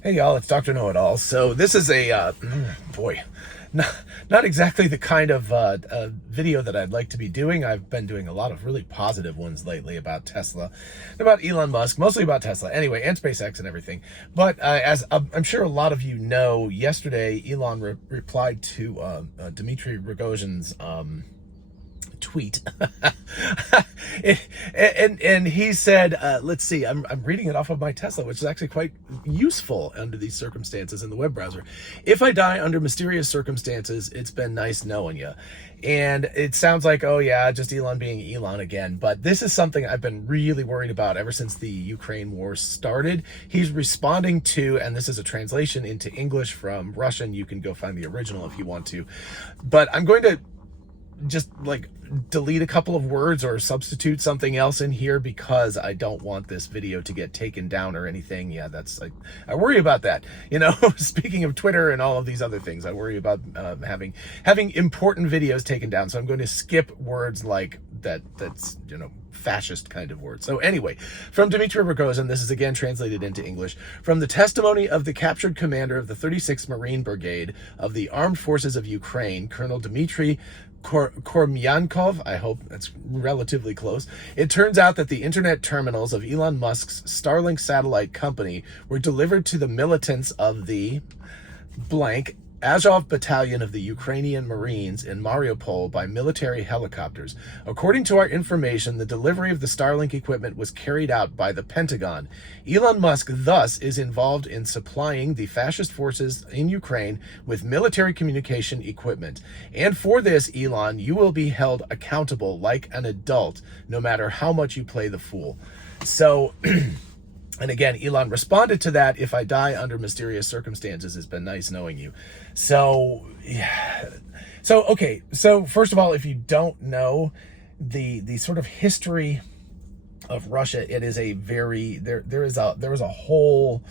Hey y'all, it's Dr. Know-It-All. So this is boy, not exactly the kind of video that I'd like to be doing. I've been doing a lot of really positive ones lately about Tesla, about Elon Musk, mostly about Tesla anyway, and SpaceX and everything. But as I'm sure a lot of you know, yesterday Elon replied to Dmitry Rogzin's tweet. and he said, let's see, I'm reading it off of my Tesla, which is actually quite useful under these circumstances in the web browser. If I die under mysterious circumstances, it's been nice knowing you. And it sounds like, oh yeah, just Elon being Elon again. But this is something I've been really worried about ever since the Ukraine war started. He's responding to, and this is a translation into English from Russian. You can go find the original if you want to. But I'm going to just like delete a couple of words or substitute something else in here because I don't want this video to get taken down or anything. Yeah, that's like, I worry about that. You know, speaking of Twitter and all of these other things, I worry about having important videos taken down. So I'm going to skip words like that's, you know, fascist kind of word. So anyway, from Dmitry Rogzin, this is again translated into English. From the testimony of the captured commander of the 36th Marine Brigade of the Armed Forces of Ukraine, Colonel Dmitry Kormyankov, I hope that's relatively close, it turns out that the internet terminals of Elon Musk's Starlink satellite company were delivered to the militants of the blank Azov Battalion of the Ukrainian Marines in Mariupol by military helicopters. According to our information, the delivery of the Starlink equipment was carried out by the Pentagon. Elon Musk thus is involved in supplying the fascist forces in Ukraine with military communication equipment. And for this, Elon, you will be held accountable like an adult, no matter how much you play the fool. So... And again, Elon responded to that, if I die under mysterious circumstances, it's been nice knowing you. So, yeah. So, okay. So, first of all, if you don't know the sort of history of Russia, it is a very, there is a whole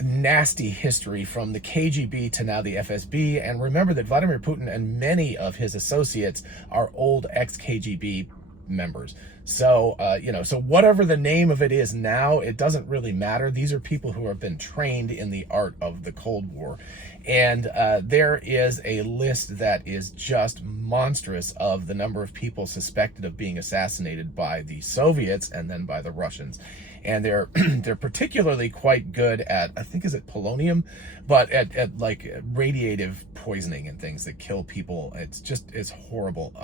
nasty history from the KGB to now the FSB. And remember that Vladimir Putin and many of his associates are old ex-KGB members. So, you know, so whatever the name of it is now, it doesn't really matter. These are people who have been trained in the art of the Cold War. And there is a list that is just monstrous of the number of people suspected of being assassinated by the Soviets and then by the Russians. And they're they're particularly quite good at, I think, is it polonium, but at like radiative poisoning and things that kill people. It's horrible.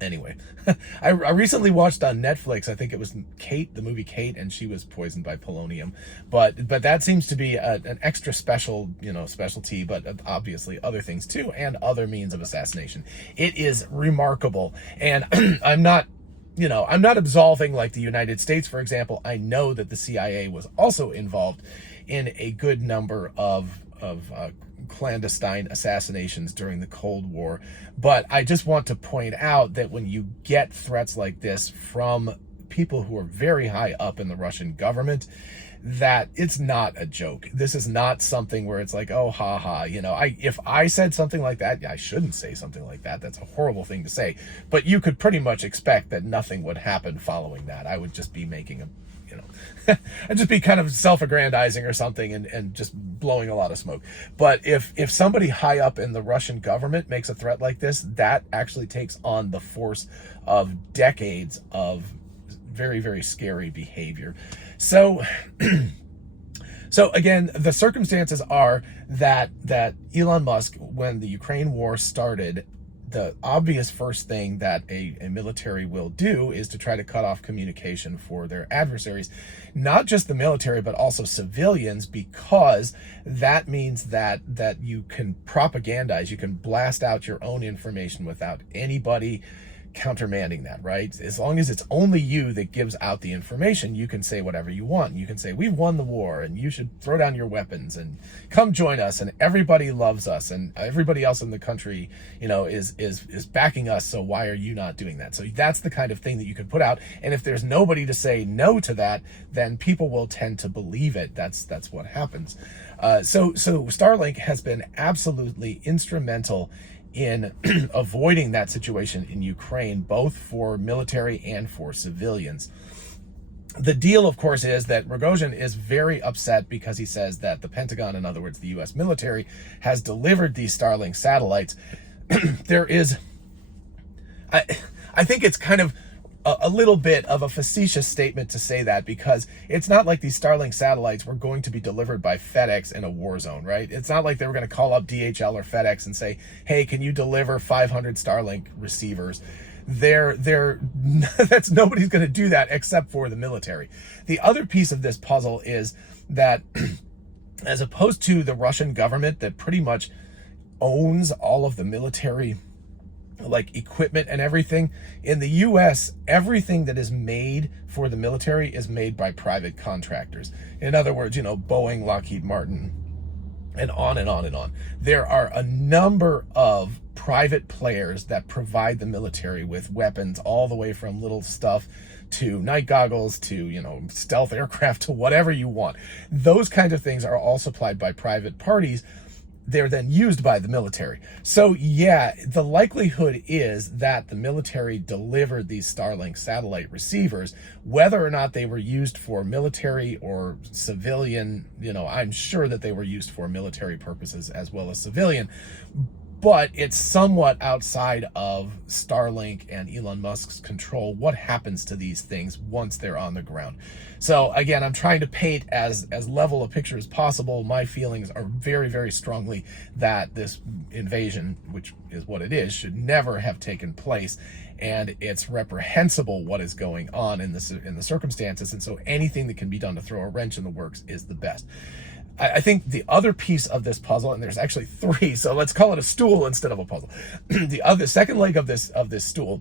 Anyway, I recently watched on Netflix, I think it was Kate, the movie Kate, and she was poisoned by polonium. But that seems to be an extra special, you know, specialty, but obviously other things too, and other means of assassination. It is remarkable. And I'm not absolving like the United States, for example. I know that the CIA was also involved in a good number of clandestine assassinations during the Cold War. But I just want to point out that when you get threats like this from people who are very high up in the Russian government, that it's not a joke. This is not something where it's like, oh, ha ha, you know, if I said something like that, I shouldn't say something like that. That's a horrible thing to say. But you could pretty much expect that nothing would happen following that. I would just be making a, you know, I'd just be kind of self-aggrandizing or something and just blowing a lot of smoke. But if somebody high up in the Russian government makes a threat like this, that actually takes on the force of decades of very, very scary behavior. So, so again, the circumstances are that Elon Musk, when the Ukraine war started, the obvious first thing that a military will do is to try to cut off communication for their adversaries, not just the military, but also civilians, because that means that you can propagandize, you can blast out your own information without anybody countermanding that, right? As long as it's only you that gives out the information, you can say whatever you want. You can say, we've won the war and you should throw down your weapons and come join us, and everybody loves us and everybody else in the country, you know, is backing us, so why are you not doing that? So that's the kind of thing that you can put out. And if there's nobody to say no to that, then people will tend to believe it. That's what happens. So Starlink has been absolutely instrumental in avoiding that situation in Ukraine, both for military and for civilians. The deal, of course, is that Rogozin is very upset because he says that the Pentagon, in other words, the U.S. military, has delivered these Starlink satellites. There is, I think it's kind of a little bit of a facetious statement to say that, because it's not like these Starlink satellites were going to be delivered by FedEx in a war zone, right? It's not like they were going to call up DHL or FedEx and say, hey, can you deliver 500 Starlink receivers? That's nobody's going to do that except for the military. The other piece of this puzzle is that as opposed to the Russian government that pretty much owns all of the military like equipment and everything, in the US, everything that is made for the military is made by private contractors. In other words, you know, Boeing, Lockheed Martin, and on and on and on. There are a number of private players that provide the military with weapons, all the way from little stuff to night goggles to, you know, stealth aircraft to whatever you want. Those kinds of things are all supplied by private parties. They're then used by the military. So yeah, the likelihood is that the military delivered these Starlink satellite receivers. Whether or not they were used for military or civilian, you know, I'm sure that they were used for military purposes as well as civilian, but it's somewhat outside of Starlink and Elon Musk's control what happens to these things once they're on the ground. So again, I'm trying to paint as level a picture as possible. My feelings are very, very strongly that this invasion, which is what it is, should never have taken place. And it's reprehensible what is going on in the circumstances. And so anything that can be done to throw a wrench in the works is the best. I think the other piece of this puzzle, and there's actually three, so let's call it a stool instead of a puzzle. The second leg of this stool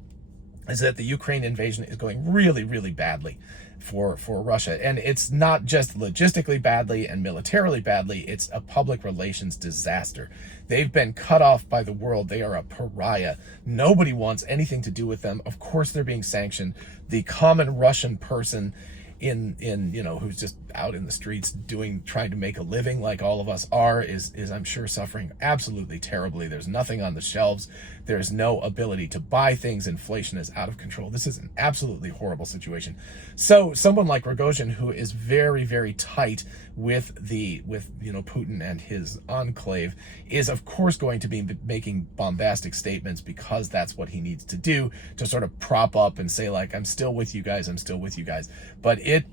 is that the Ukraine invasion is going really, really badly for Russia. And it's not just logistically badly and militarily badly, it's a public relations disaster. They've been cut off by the world. They are a pariah. Nobody wants anything to do with them. Of course, they're being sanctioned. The common Russian person in you know, who's just out in the streets trying to make a living like all of us are, is I'm sure suffering absolutely terribly. There's nothing on the shelves. There's no ability to buy things. Inflation is out of control. This is an absolutely horrible situation. So someone like Rogozin, who is very, very tight with you know, Putin and his enclave, is of course going to be making bombastic statements, because that's what he needs to do to sort of prop up and say, like, I'm still with you guys, I'm still with you guys. But it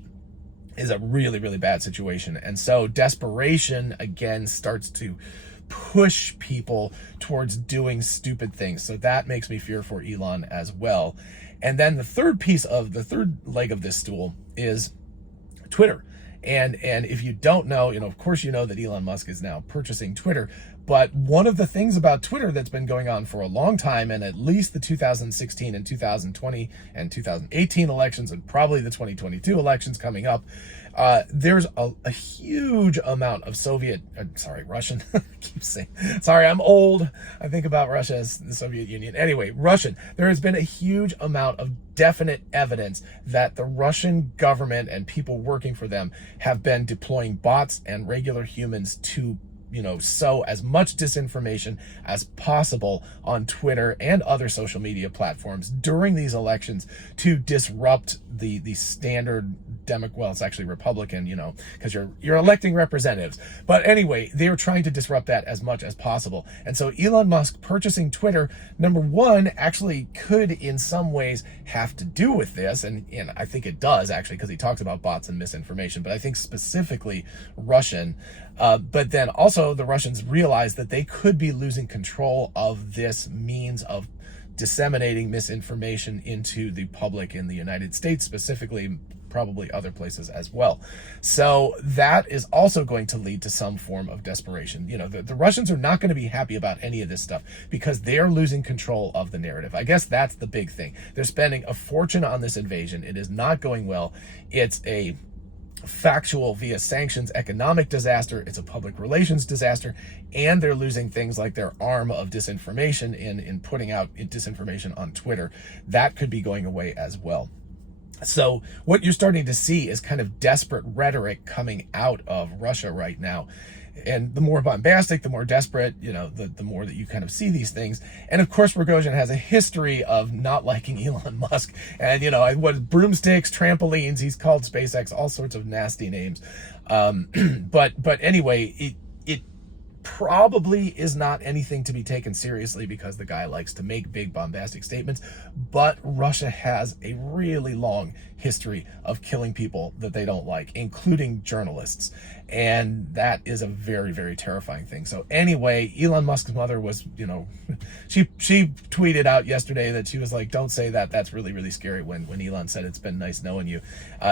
is a really, really bad situation. And so desperation again starts to push people towards doing stupid things. So that makes me fear for Elon as well. And then the third leg of this stool is Twitter. And if you don't know, you know, of course you know that Elon Musk is now purchasing Twitter. But one of the things about Twitter that's been going on for a long time, and at least the 2016 and 2020 and 2018 elections, and probably the 2022 elections coming up, there's a huge amount of Russian, I keep saying, sorry, I'm old. I think about Russia as the Soviet Union. Anyway, Russian. There has been a huge amount of definite evidence that the Russian government and people working for them have been deploying bots and regular humans to, you know, sow as much disinformation as possible on Twitter and other social media platforms during these elections to disrupt the standard well, it's actually Republican, you know, because you're electing representatives. But anyway, they're trying to disrupt that as much as possible. And so Elon Musk purchasing Twitter, number one, actually could in some ways have to do with this. And I think it does, actually, because he talks about bots and misinformation, but I think specifically Russian. But then also the Russians realize that they could be losing control of this means of disseminating misinformation into the public in the United States, specifically, probably other places as well. So that is also going to lead to some form of desperation. You know, the Russians are not going to be happy about any of this stuff because they're losing control of the narrative. I guess that's the big thing. They're spending a fortune on this invasion. It is not going well. It's a factual via sanctions economic disaster. It's a public relations disaster, and they're losing things like their arm of disinformation in putting out disinformation on Twitter. That could be going away as well. So what you're starting to see is kind of desperate rhetoric coming out of Russia right now. And the more bombastic, the more desperate, you know, the more that you kind of see these things. And of course, Rogozin has a history of not liking Elon Musk. And, you know, what broomsticks, trampolines, he's called SpaceX all sorts of nasty names. But anyway, it probably is not anything to be taken seriously because the guy likes to make big bombastic statements, but Russia has a really long history of killing people that they don't like, including journalists, and that is a very, very terrifying thing. So anyway, Elon Musk's mother was, you know, she tweeted out yesterday that she was like, don't say that, that's really, really scary, when Elon said it's been nice knowing you.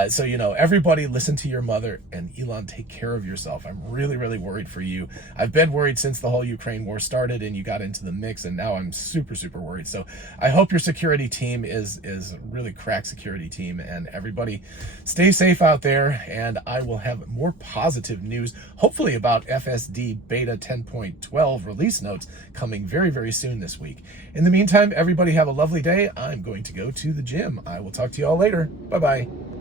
So, you know, everybody listen to your mother, and Elon, take care of yourself. I'm really, really worried for you. I've been worried since the whole Ukraine war started and you got into the mix, and now I'm super, super worried. So I hope your security team is a really crack security team, and everybody stay safe out there, and I will have more positive news, hopefully about FSD beta 10.12 release notes coming very, very soon this week. In the meantime, everybody have a lovely day. I'm going to go to the gym. I will talk to you all later. Bye-bye.